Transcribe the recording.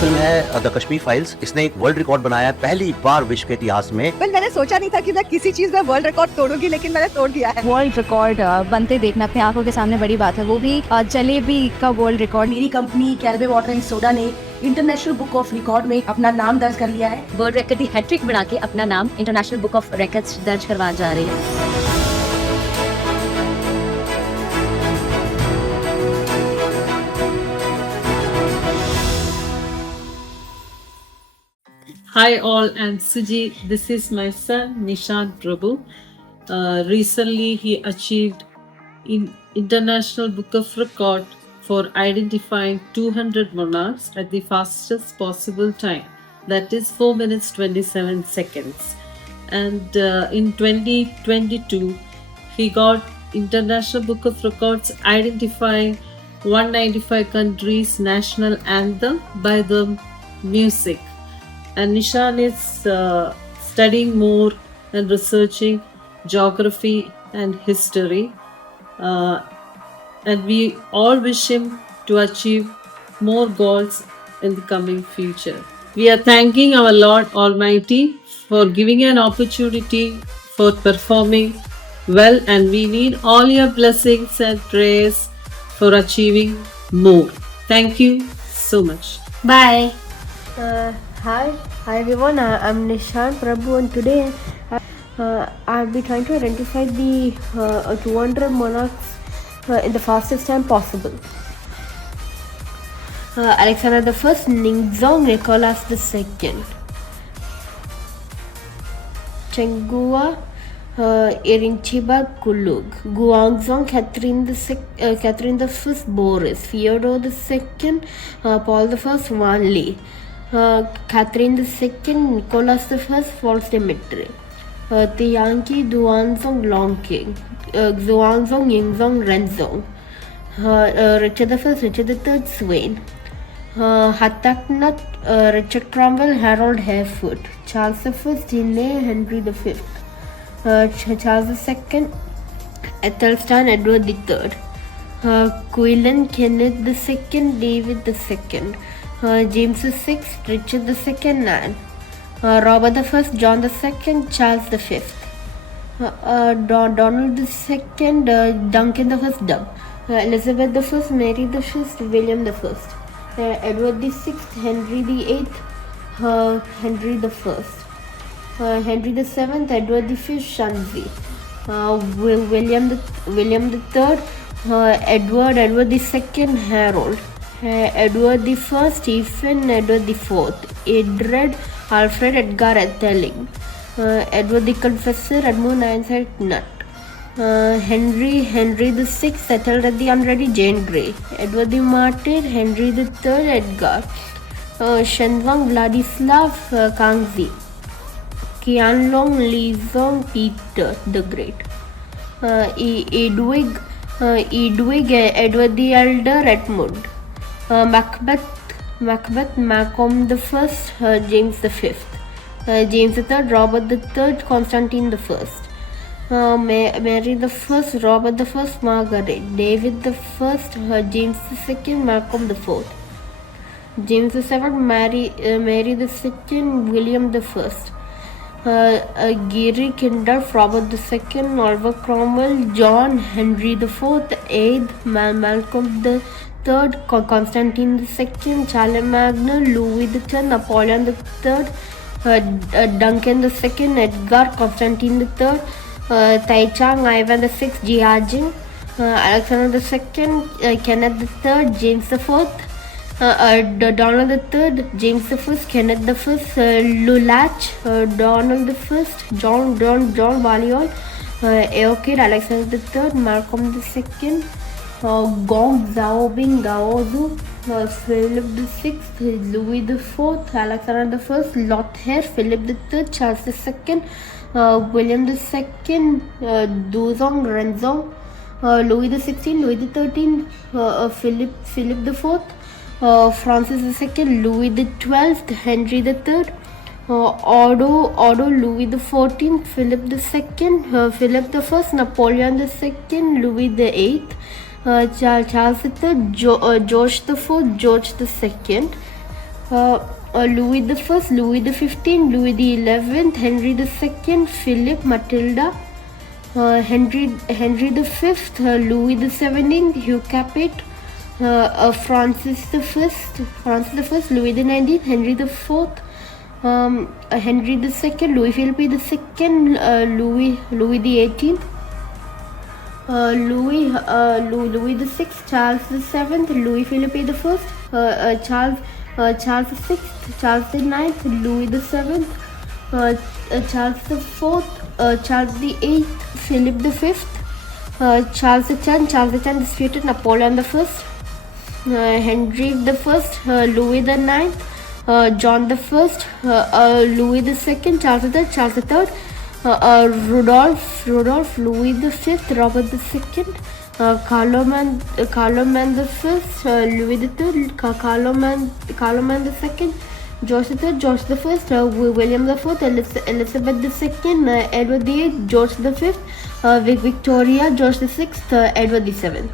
Film है the Kashmir files, इसने एक वर्ल्ड रिकॉर्ड बनाया है पहली बार विश्व के इतिहास में। मैंने सोचा नहीं था कि मैं किसी चीज में वर्ल्ड रिकॉर्ड तोड़ूंगी, लेकिन मैंने तोड़ दिया है। वर्ल्ड रिकॉर्ड बनते देखना अपने आंखों के सामने बड़ी बात है, वो भी जलेबी का वर्ल्ड रिकॉर्ड। मेरी कंपनी कैलबे वाटर एंड सोडा ने इंटरनेशनल बुक ऑफ रिकॉर्ड में अपना नाम दर्ज कर लिया है। वर्ल्ड रिकॉर्ड की हैट्रिक बना के अपना नाम इंटरनेशनल बुक ऑफ रिकॉर्ड्स दर्ज करवा जा रही है। Hi all, and Suji, this is my son Nishaan Prabhu. Recently he achieved International Book of Record for identifying 200 monarchs at the fastest possible time, that is 4 minutes 27 seconds. And in 2022 he got International Book of Records identifying 195 countries' national anthem by the music. And Nishaan is studying more and researching geography and history. And we all wish him to achieve more goals in the coming future. We are thanking our Lord Almighty for giving an opportunity for performing well, and we need all your blessings and prayers for achieving more. Thank you so much. Bye. Hi everyone, I'm Nishaan Prabhu, and today I'll be trying to identify the 200 monarchs in the fastest time possible. Alexander the First, Ningzong, Nicholas the Second, Chengua, Irinchiba Kulug, Guangzong, Catherine the First, Boris, Fyodor the Second, Paul the First, Wan Li, Catherine II, Nicholas I, False Dimitri, Tianqi, Duanzong, Longqing, Xuanzong, Yingzong, Renzong, Richard I, Richard III, Swain, Hataknut, Richard Cromwell, Harold Harefoot, Charles I, Jine, Henry V, Charles II, Ethelstan, Edward III, Quillan, Kenneth II, David II, James VI, Richard II, Anne, Robert I, John II, Charles V, Donald II, Duncan I, Dub, Elizabeth I, Mary I, William I, Edward VI, Henry VIII, Henry I, Henry VII, Edward V, Shanzi, William III, Edward II, Harold, Edward I, Stephen, Edward IV, Edred, Alfred, Edgar Etheling, Edward the Confessor, Edmund Ironside Nut, Henry VI, settled at the Unready, Jane Grey, Edward the Martyr, Henry III, Edgar, Shenzong, Vladislav, Kangxi, Qianlong, Lizong, Peter the Great, Edwig, Edward the Elder, Edmund, Macbeth, Malcolm I, James V, James III, Robert III, Constantine I, Mary I, Robert I, Margaret, David I, James II, Malcolm IV, James VII, Mary II, William I, Geary, Kindorf, Robert II, Oliver Cromwell, John, Henry IV, VIII, Malcolm III, Constantine II, Charlemagne, Louis X, Napoleon III, Duncan II, Edgar, Constantine III, Taichang, Ivan VI, Jiajing, Alexander II, Kenneth III, James IV, Donald III, James I, Kenneth I, Lulach, Donald I, John Balliol, Eokir, Alexander III, Malcolm II, Gong Xiaobing, Gaozu, Philip VI, Louis IV, Alexander I, Lothair, Philip III, Charles II, William II, Duzong, Renzong, Louis XVI, Louis XIII, Philip IV, Francis II, Louis XII, Henry III, Otto, Louis XIV, Philip II, Philip I, Napoleon II, Louis VIII, Charles III, George IV, George II, Louis the First, Louis the 15th, Louis the 11th, Henry the 2nd, Philip, Matilda, Henry the 5th, Louis the 17th, Hugh Capet, Francis the 1st, Louis the 19th, Henry the 4th, Henry the 2nd, Louis Philippe the 2nd, Louis the 18th, Louis the 6th, Charles the 7th, Louis Philippe the 1st, Charles the 6th, Charles the 9th, Louis the 7th, Charles the 4th, Charles the 8th, Philip the 5th, Charles the 10th disputed Napoleon the 1st, Henry the 1st, Louis the 9th, John the 1st, Louis the 2nd, Charles the 3rd, Rudolph, Louis the 5th, Robert the 2nd, Carloman the 1st, Louis the 3rd, Carloman the 2nd, George the 3rd, George the 1st, William the 4th, Elizabeth the 2nd, Edward the 8th, George the 5th, Victoria, George the 6th, Edward the 7th.